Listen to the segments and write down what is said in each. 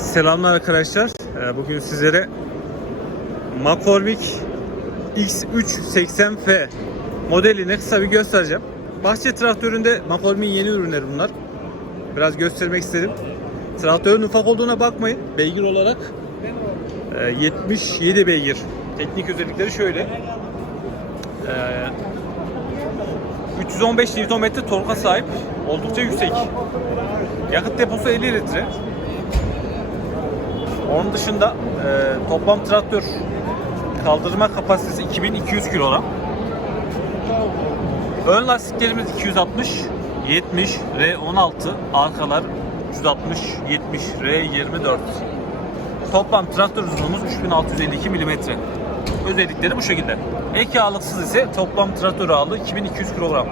Selamlar arkadaşlar. Ee, Bugün sizlere McCormick X380F modelini kısa bir göstereceğim. Bahçe traktöründe McCormick'in yeni ürünleri bunlar. Biraz göstermek istedim. Traktörün ufak olduğuna bakmayın. Beygir olarak e, 77 beygir. Teknik özellikleri şöyle. Ee, 315 Nm torka sahip. Oldukça yüksek. Yakıt deposu 50 litre. Onun dışında e, toplam traktör kaldırma kapasitesi 2200 kilogram. Ön lastiklerimiz 260, 70, R16, arkalar 160, 70, R24. Toplam traktör uzunluğumuz 3652 mm. Özellikleri bu şekilde. Ek ağırlıksız ise toplam traktör ağırlığı 2200 kilogram.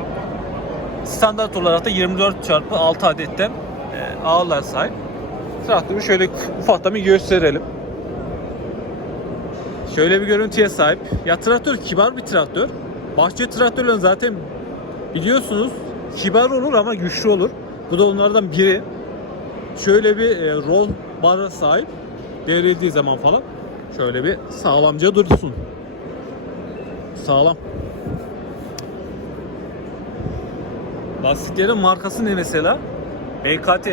Standart olarak da 24 çarpı 6 adetten e, ağırlığa sahip. Traktörü şöyle ufaktan bir gösterelim. Şöyle bir görüntüye sahip. Ya traktör kibar bir traktör. Bahçe traktörlerin zaten biliyorsunuz kibar olur ama güçlü olur. Bu da onlardan biri. Şöyle bir e, rol bara sahip. Devrildiği zaman falan şöyle bir sağlamca dursun. Sağlam. Lastiklerin markası ne mesela? BKT.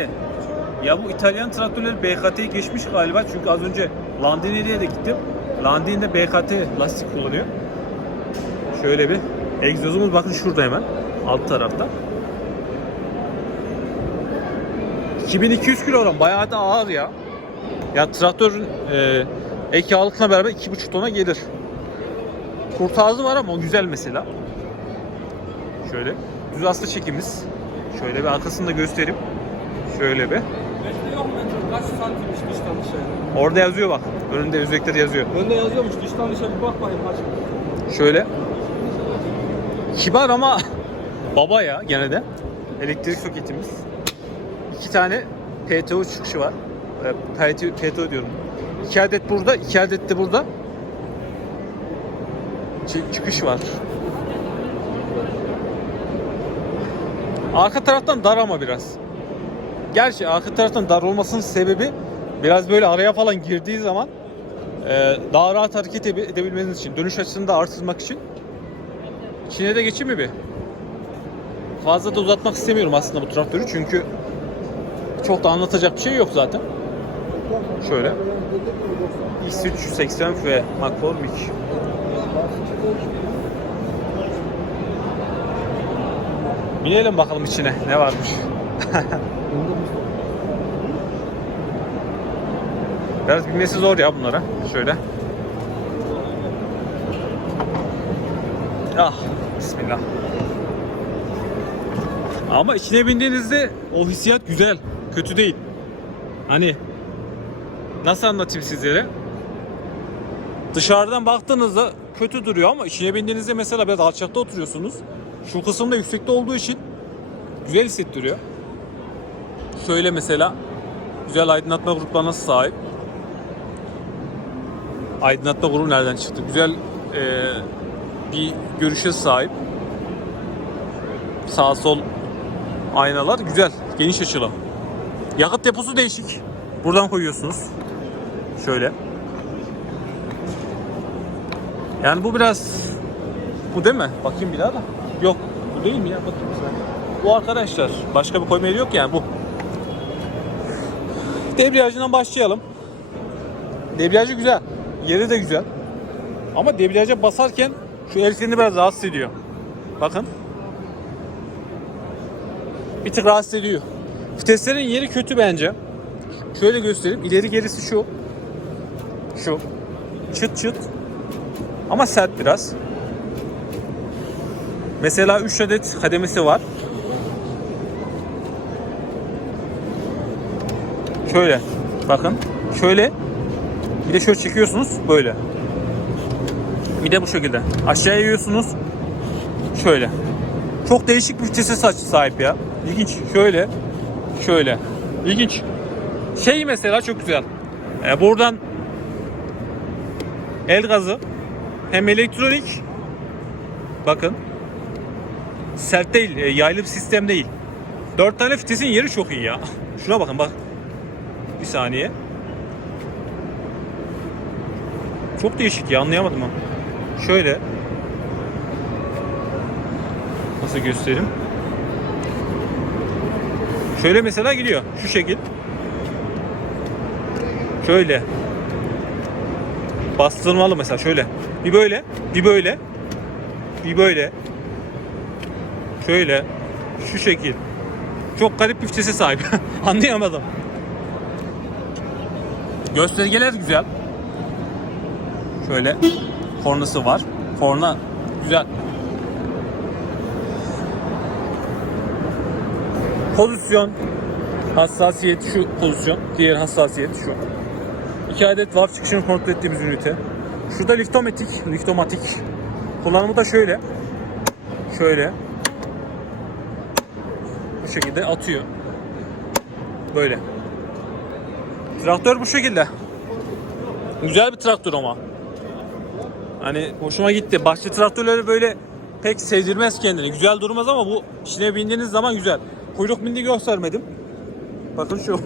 Ya bu İtalyan traktörleri BKT'yi geçmiş galiba çünkü az önce Landini'ye de gittim. Landini'de BKT lastik kullanıyor. Şöyle bir egzozumuz bakın şurada hemen alt tarafta. 2200 kilogram bayağı da ağır ya. Ya traktörün e, ek ağırlıkla beraber 2,5 tona gelir. Kurtazı var ama o güzel mesela. Şöyle düz aslı çekimiz. Şöyle bir arkasını da göstereyim. Şöyle bir. Kaç santimmiş dıştan dışarı? Orada yazıyor bak. Önünde özellikleri yazıyor. Önde yazıyormuş dıştan dışarı bir bak bakayım kaç. Şöyle. Kibar ama baba ya gene de. Elektrik soketimiz. İki tane PTO çıkışı var. Ee, PTO, PTO diyorum. İki adet burada, iki adet de burada. Çı- çıkış var. Arka taraftan dar ama biraz. Gerçi arka taraftan dar olmasının sebebi biraz böyle araya falan girdiği zaman e, daha rahat hareket ede- edebilmeniz için, dönüş açısını da artırmak için. İçine de geçeyim mi bir? Fazla da uzatmak istemiyorum aslında bu traktörü çünkü çok da anlatacak bir şey yok zaten. Şöyle. X380 ve McCormick. Binelim bakalım içine ne varmış. Biraz binmesi zor ya bunlara. Şöyle. Ah, bismillah. Ama içine bindiğinizde o hissiyat güzel. Kötü değil. Hani nasıl anlatayım sizlere? Dışarıdan baktığınızda kötü duruyor ama içine bindiğinizde mesela biraz alçakta oturuyorsunuz. Şu kısımda yüksekte olduğu için güzel hissettiriyor. Şöyle mesela güzel aydınlatma gruplarına sahip. Aydınlatma grubu nereden çıktı? Güzel eee, bir görüşe sahip. Sağ sol aynalar güzel, geniş açılı. Yakıt deposu değişik. Buradan koyuyorsunuz. Şöyle. Yani bu biraz bu değil mi? Bakayım bir daha da. Yok. Bu değil mi ya? Bakayım saniye. Bu arkadaşlar. Başka bir koyma yeri yok yani bu. Debriyajından başlayalım. Debriyajı güzel. Yeri de güzel. Ama debriyaja basarken şu el freni biraz rahatsız ediyor. Bakın. Bir tık rahatsız ediyor. Viteslerin yeri kötü bence. Şöyle göstereyim. İleri gerisi şu. Şu. Çıt çıt. Ama sert biraz. Mesela 3 adet kademesi var. Şöyle. Bakın. Şöyle. Bir de şöyle çekiyorsunuz. Böyle. Bir de bu şekilde. Aşağıya yiyorsunuz. Şöyle. Çok değişik bir vitese saç sahip ya. İlginç. Şöyle. Şöyle. İlginç. Şey mesela çok güzel. Ee, buradan el gazı hem elektronik bakın sert değil, e, yaylı bir sistem değil. 4 tane vitesin yeri çok iyi ya. Şuna bakın bak. Bir saniye. Çok değişik ya anlayamadım ama. Şöyle. Nasıl göstereyim? Şöyle mesela gidiyor. Şu şekil. Şöyle. Bastırmalı mesela şöyle. Bir böyle, bir böyle. Bir böyle. Şöyle. Şu şekil. Çok garip bir sahip. Anlayamadım. Göstergeler güzel. Şöyle kornası var. Korna güzel. Pozisyon hassasiyet şu pozisyon. Diğer hassasiyet şu. 2 adet VAF çıkışını kontrol ettiğimiz ünite. Şurada liftomatik, liftomatik. Kullanımı da şöyle. Şöyle. Bu şekilde atıyor. Böyle. Traktör bu şekilde. Güzel bir traktör ama. Hani hoşuma gitti. Bahçe traktörleri böyle pek sevdirmez kendini. Güzel durmaz ama bu içine bindiğiniz zaman güzel. Kuyruk bindi göstermedim. Bakın şu.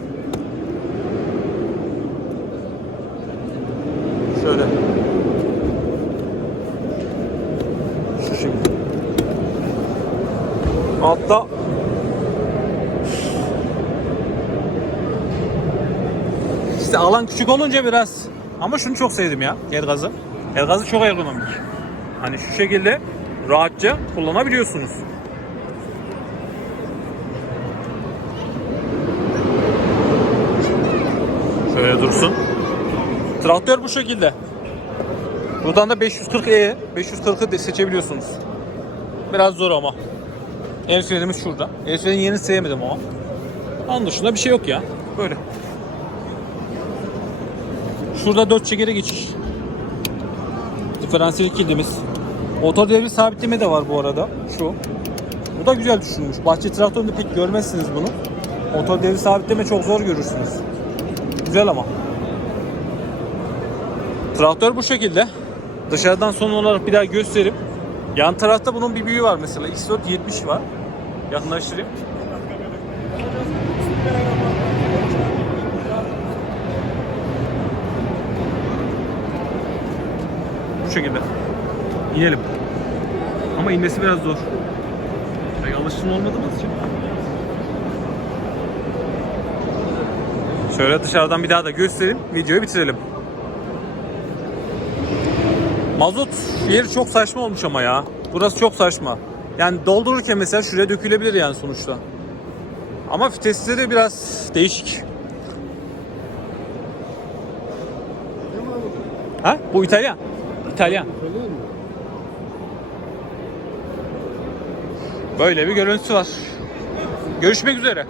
Şöyle. Şu şekilde. Altta İşte alan küçük olunca biraz ama şunu çok sevdim ya el gazı. El gazı çok ergonomik. Hani şu şekilde rahatça kullanabiliyorsunuz. Şöyle dursun. Traktör bu şekilde. Buradan da 540E, 540'ı de seçebiliyorsunuz. Biraz zor ama. El frenimiz şurada. El frenin yerini sevmedim ama. Onun dışında bir şey yok ya. Böyle. Şurada 4 çekere geçiş. Diferansiyel kilidimiz. Motor devri sabitleme de var bu arada. Şu. Bu da güzel düşünülmüş. Bahçe traktöründe pek görmezsiniz bunu. Motor devri sabitleme çok zor görürsünüz. Güzel ama. Traktör bu şekilde. Dışarıdan son olarak bir daha göstereyim. Yan tarafta bunun bir büyüğü var mesela. X470 var. Yakınlaştırayım. Bu şekilde. İnelim. Ama inmesi biraz zor. Pek alışkın olmadığımız için. Şöyle dışarıdan bir daha da göstereyim. Videoyu bitirelim. Mazot yeri çok saçma olmuş ama ya. Burası çok saçma. Yani doldururken mesela şuraya dökülebilir yani sonuçta. Ama vitesleri biraz değişik. Ha? Bu İtalyan. İtalyan. Böyle bir görüntüsü var. Görüşmek üzere.